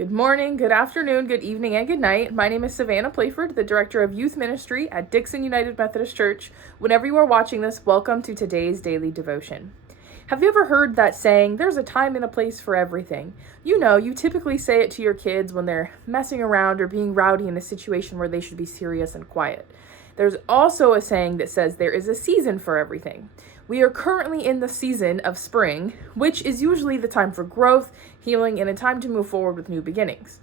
Good morning, good afternoon, good evening, and good night. My name is Savannah Playford, the Director of Youth Ministry at Dixon United Methodist Church. Whenever you are watching this, welcome to today's daily devotion. Have you ever heard that saying, there's a time and a place for everything? You typically say it to your kids when they're messing around or being rowdy in a situation where they should be serious and quiet. There's also a saying that says there is a season for everything. We are currently in the season of spring, which is usually the time for growth, healing, and a time to move forward with new beginnings.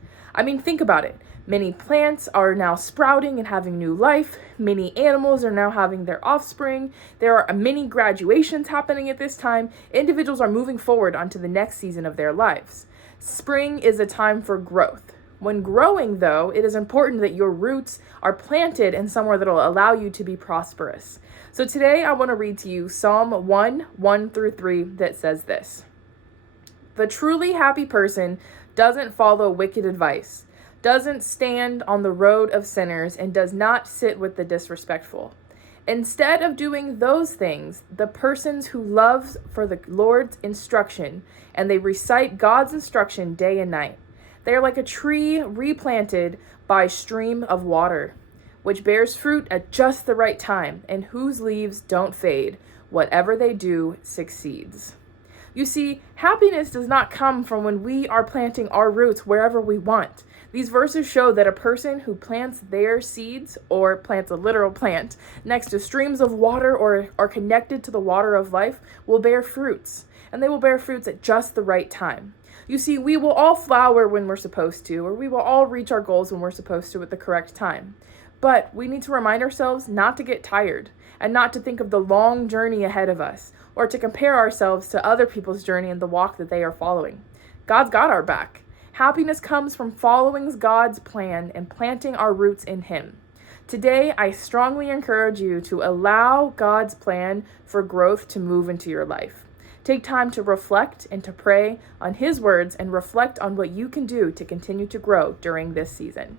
Think about it. Many plants are now sprouting and having new life. Many animals are now having their offspring. There are many graduations happening at this time. Individuals are moving forward onto the next season of their lives. Spring is a time for growth. When growing, though, it is important that your roots are planted in somewhere that will allow you to be prosperous. So today I want to read to you Psalm 1:1-3 that says this: "The truly happy person doesn't follow wicked advice, doesn't stand on the road of sinners, and does not sit with the disrespectful. Instead of doing those things, the persons who love for the Lord's instruction, and they recite God's instruction day and night. They are like a tree replanted by a stream of water, which bears fruit at just the right time, and whose leaves don't fade. Whatever they do succeeds." You see, happiness does not come from when we are planting our roots wherever we want. These verses show that a person who plants their seeds, or plants a literal plant, next to streams of water or are connected to the water of life will bear fruits, and they will bear fruits at just the right time. You see, we will all flower when we're supposed to, or we will all reach our goals when we're supposed to at the correct time. But we need to remind ourselves not to get tired and not to think of the long journey ahead of us or to compare ourselves to other people's journey and the walk that they are following. God's got our back. Happiness comes from following God's plan and planting our roots in Him. Today, I strongly encourage you to allow God's plan for growth to move into your life. Take time to reflect and to pray on His words and reflect on what you can do to continue to grow during this season.